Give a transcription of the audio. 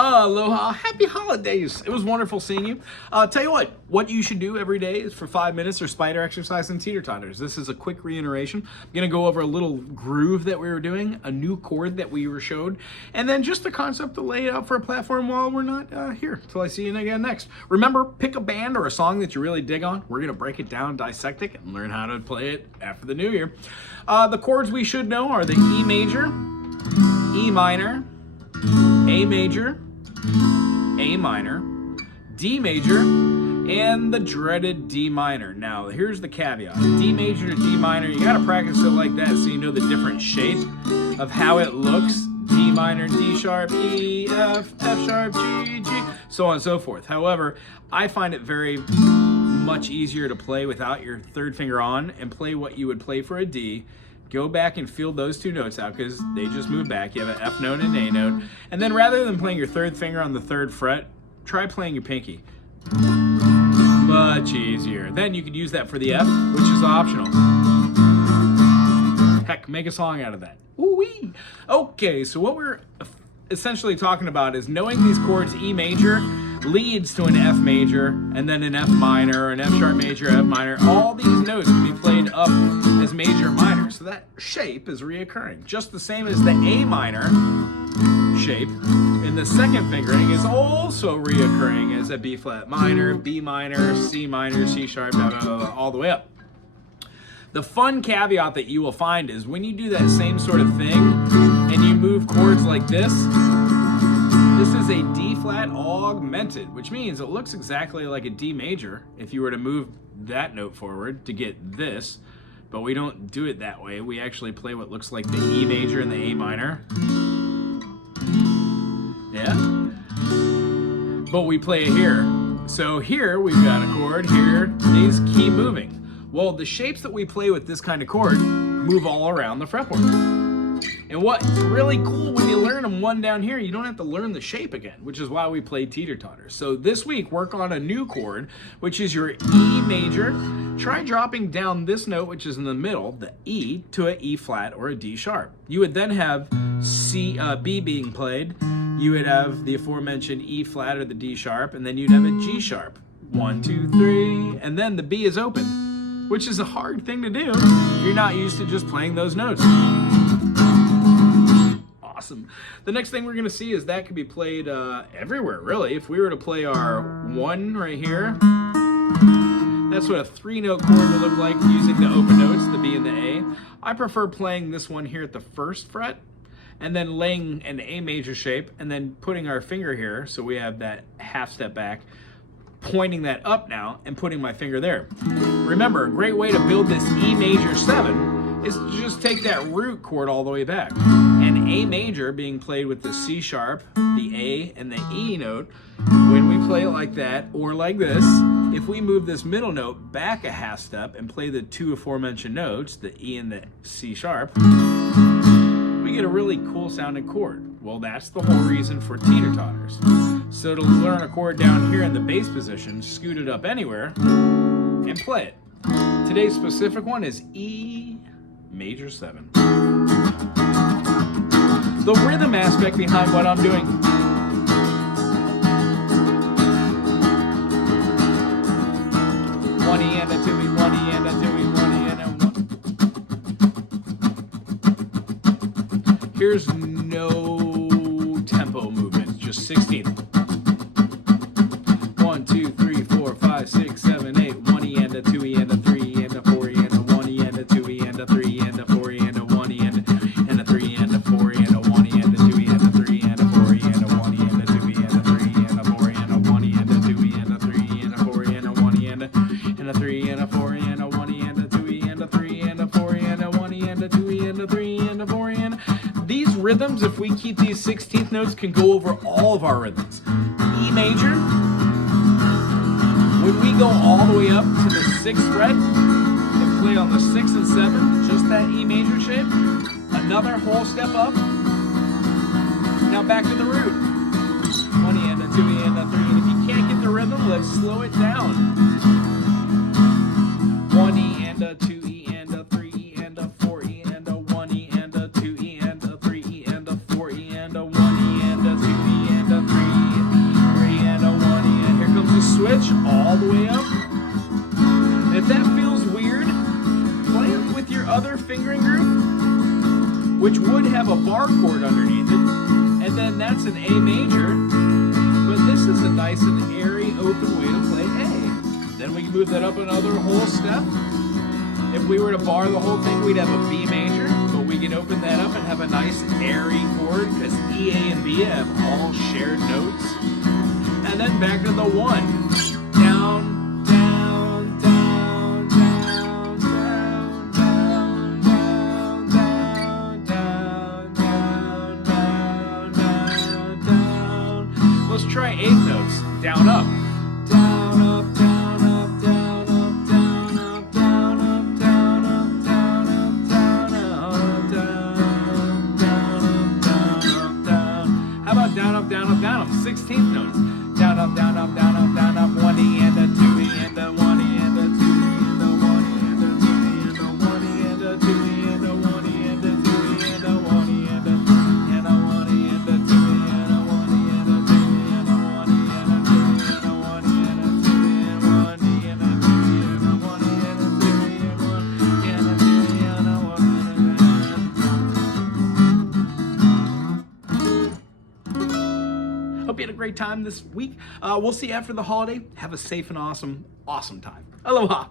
Aloha, happy holidays. It was wonderful seeing you. Tell you what you should do every day is for 5 minutes or spider exercise and teeter-totters. This is a quick reiteration. I'm gonna go over a little groove that we were doing, a new chord that we were showed, and then just the concept to lay it out for a platform while we're not here, till I see you again next. Remember, pick a band or a song that you really dig on. We're gonna break it down, dissect it, and learn how to play it after the new year. The chords we should know are the E major, E minor, A major, A minor, D major, and the dreaded D minor. Now, here's the caveat. D major to D minor, you gotta practice it like that so you know the different shape of how it looks. D minor, D sharp, E, F, F sharp, G, G, so on and so forth. However, I find it very much easier to play without your third finger on and play what you would play for a D. Go back and feel those two notes out because they just move back. You have an F note and an A note. And then rather than playing your third finger on the third fret, try playing your pinky. Much easier. Then you could use that for the F, which is optional. Heck, make a song out of that. Ooh-wee. Okay, so what we're essentially talking about is knowing these chords. E major leads to an F major, and then an F minor, an F sharp major, F minor. All these notes can be played up as major minor, so that shape is reoccurring. Just the same as the A minor shape in the second fingering is also reoccurring as a B flat minor, B minor, C minor, C sharp, blah, blah, blah, blah, all the way up. The fun caveat that you will find is when you do that same sort of thing and you move chords like this, this is a D flat augmented, which means it looks exactly like a D major if you were to move that note forward to get this, but we don't do it that way. We actually play what looks like the E major and the A minor. Yeah? But we play it here. So here we've got a chord, here these keep moving. Well, the shapes that we play with this kind of chord move all around the fretboard. And what's really cool when you learn them one down here, you don't have to learn the shape again, which is why we play teeter-totters. So this week, work on a new chord, which is your E major. Try dropping down this note, which is in the middle, the E, to an E flat or a D sharp. You would then have B being played. You would have the aforementioned E flat or the D sharp, and then you'd have a G sharp. 1, 2, 3, and then the B is open, which is a hard thing to do if you're not used to just playing those notes. Awesome. The next thing we're going to see is that could be played everywhere, really. If we were to play our 1 right here, that's what a 3-note chord would look like using the open notes, the B and the A. I prefer playing this one here at the first fret and then laying an A major shape and then putting our finger here so we have that half step back, pointing that up now and putting my finger there. Remember, a great way to build this E major 7 is to just take that root chord all the way back. And A major being played with the C sharp, the A, and the E note. When we play it like that, or like this, if we move this middle note back a half step and play the two aforementioned notes, the E and the C sharp, we get a really cool sounding chord. Well, that's the whole reason for teeter-totters. So to learn a chord down here in the bass position, scoot it up anywhere, and play it. Today's specific one is E major 7. The rhythm aspect behind what I'm doing. One E and a 2 E, 1 E and a 2 E, 1 E and a 1. Here's no tempo movement, just 16th. 1, 2, 3, 4, 5, 6, 7, 8. 1 E and a 2 E and a 3 E and a 4 E and a 1 E and a 2 E and a 3 E and a 4 E and a 1 E and a 3 E and a 4 E and a 1 E and a 2 E and a 3 E and a 4 E and a 1 E and a 2 E and a 3 E and a 4 E and a 1 E and a 2 E and a 3 E and a 4 E and a 1 E and a 3 E and a 4 E and a 1 E and a 2 E and a 3 and a 4 E and a 1 E and a 2 E and a 3 and a 4 E and these rhythms, if we keep these 16th notes, can go over all of our rhythms. E major, when we go all the way up to the 6th fret and play on the 6 and 7, just that E major shape, another whole step up, now back to the root. 1 E and a 2 E and a 3, and if you can't get the rhythm, let's slow it down. 1 E and a 2 E and a 3 E and a 4 E and a 1 E and a 2 E and a 3 E and a 4 E and a 1 E and a 2 E and a 3 switch all the way up. If that feels weird, play it with your other fingering group, which would have a bar chord underneath it, and then that's an A major, but this is a nice and airy, open way to play A. Then we can move that up another whole step. If we were to bar the whole thing, we'd have a B major, but we can open that up and have a nice airy chord because E, A, and B have all shared notes. And then back to the 1. Down, down, down, down, down, down, down, down, down, down, down, down. Let's try 8 notes. Down, up. Down, up, down, up, down, up, down, up, down, up, down, up, down, up, down, up, down, down, down, down. How about down, up, down, up, down, up? 16th notes. Down, up, down, up, down, up, down, up. 1 E and a 2 E and a 1 E and a 2 E and a 1 E and a 2 E and a 1 E and a 2 E and a 1 E and a 2 E and a 1 E and a 1 E and a 2 E and a 1 E and a 2 E and a 1 E and a 2 E and a 1 E and a 2 E and 1 E and a 2 E and a 1 E and a 2 E and 1 E and a 2 E and a 1 Hope you had a great time this week. We'll see you after the holiday. Have a safe and awesome time. Aloha.